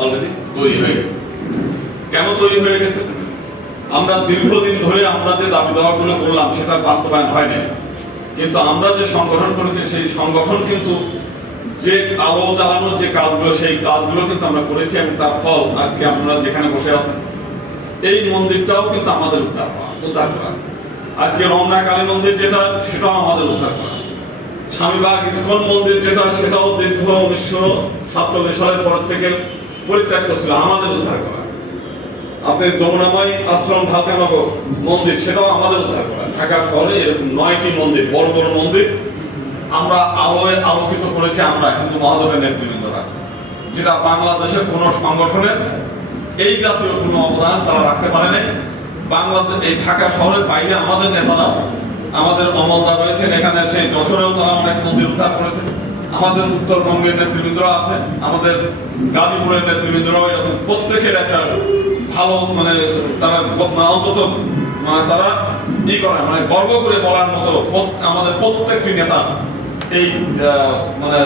Already তৈরি হয়ে গেছে। কেন তৈরি হয়ে গেছে? আমরা দীর্ঘদিন ধরে আমরা যে দাবি দাওয়াগুলো করলাম, সেটা বাস্তবায়ন হয়নি কিন্তু আমরা যে সংগঠন করেছি, সেই সংগঠন কিন্তু যে আলো জ্বালানোর যে কাজগুলো, সেই কাজগুলো কিন্তু আমরা করেছি এবং তার ফল আজকে আপনারা যেখানে বসে আছেন, এই মন্দিরটাও কিন্তু আমাদের উদ্ধার উদ্ধার করা। আজকে রমনা কালী মন্দির যেটা, সেটাও আমাদের উদ্ধার করা। স্বামীবাগ ইস্কন মন্দির যেটা, সেটাও দীর্ঘ উনিশশো সাতচল্লিশ সালের পর থেকে পরিত্যক্ত ছিল আমাদের উদ্ধার করা। আপনি যমুনাময় আশ্রম ঢাকানগর মন্দির, সেটাও আমাদের উদ্ধার করা। ঢাকা শহরে এরকম নয়টি মন্দির, বড় বড় মন্দির। আমরা আলোয় আলোকিত করেছি আমরা, হিন্দু মহাদেবের নেতৃবৃন্দরা। যেটা বাংলাদেশের কোনো সংগঠনের এই জাতীয় কোনো অবদান তারা রাখতে পারে নাই। বাংলাদেশ এই ঢাকা শহরের বাইরে আমাদের নেতারা আমাদের অমলদা রয়েছেন, এখানে সেই যশোরেও তারা অনেক মন্দির উদ্ধার করেছেন। আমাদের উত্তরবঙ্গের নেতৃবৃন্দরা আছে আমাদের গাজীপুরের নেতৃবৃন্দরাও এরকম প্রত্যেকের একটা ভালো মানে তারা মানে অন্তত মানে তারা ই করে মানে গর্ব করে বলার মতো আমাদের প্রত্যেকটি নেতা এই মানে